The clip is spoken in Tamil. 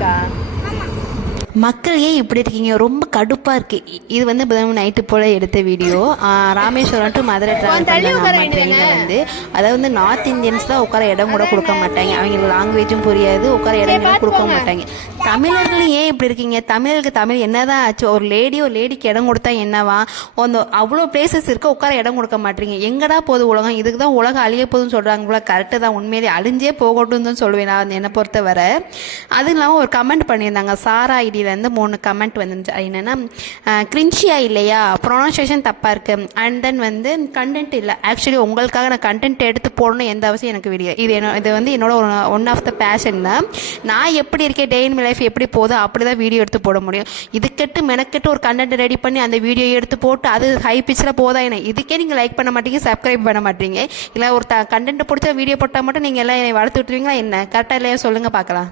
இருக்கா? மக்கள் ஏன் இப்படி இருக்கீங்க? ரொம்ப கடுப்பாக இருக்குது. இது வந்து புதன் நைட்டு போல் எடுத்த video. Rameswaram to Madurai travel பண்ணுறாங்க ட்ரெயினில் வந்து. அதாவது வந்து நார்த் இந்தியன்ஸ் தான் உட்கார இடம் கூட கொடுக்க மாட்டாங்க. அவங்களுக்கு லாங்குவேஜும் புரியாது, உட்கார இடம் கூட கொடுக்க மாட்டாங்க. தமிழர்களும் ஏன் இப்படி இருக்கீங்க? தமிழுக்கு தமிழ் என்னதான் ஆச்சு? ஒரு லேடிக்கு இடம் கொடுத்தா என்னவா? அவ்வளோ பிளேசஸ் இருக்குது, உட்கார இடம் கொடுக்க மாட்டீங்க. எங்கடா போகுது உலகம்? இதுக்கு தான் உலகம் அழிய போகுதுன்னு சொல்கிறாங்க போல. கரெக்டு தான், உண்மையிலே அழிஞ்சே போகட்டும்னு தான் சொல்லுவேன் நான் என்னை பொறுத்தவரை. அதுவும் இல்லாமல் ஒரு கமெண்ட் பண்ணியிருந்தாங்க, சாரா ஐடியிலேருந்து 3 கமெண்ட் வந்துருந்துச்சு. என்னென்னா, கிரின்ச்சியா இல்லையா, ப்ரொனன்சியேஷன் தப்பாக இருக்குது, அண்ட் தென் வந்து கண்டென்ட் இல்லை. ஆக்சுவலி உங்களுக்காக நான் கண்டென்ட் எடுத்து போடணும் எந்த அவசியம் எனக்கு வீடியோ இது வந்து என்னோட ஒன் ஆஃப் த பேஷன் தான். நான் எப்படி இருக்கேன், டே இன் மை லைஃப் எப்படி போதோ அப்படி தான் வீடியோ எடுத்து போட முடியும். இதுக்கெட்டு மெனக்கெட்டு ஒரு கண்டென்ட் ரெடி பண்ணி அந்த வீடியோ எடுத்து போட்டு அது ஹை பிச்சில் போதா என்ன? இதுக்கே நீங்கள் லைக் பண்ண மாட்டீங்க, சப்ஸ்கிரைப் பண்ண மாட்டீங்க. இல்லை ஒரு கண்டென்ட் பிடிச்ச வீடியோ போட்டால் மட்டும் நீங்கள் எல்லாம் என்னை வளர்த்து விட்டுருவீங்களா என்ன? கரெக்டாக இல்லையா சொல்லுங்கள் பார்க்கலாம்.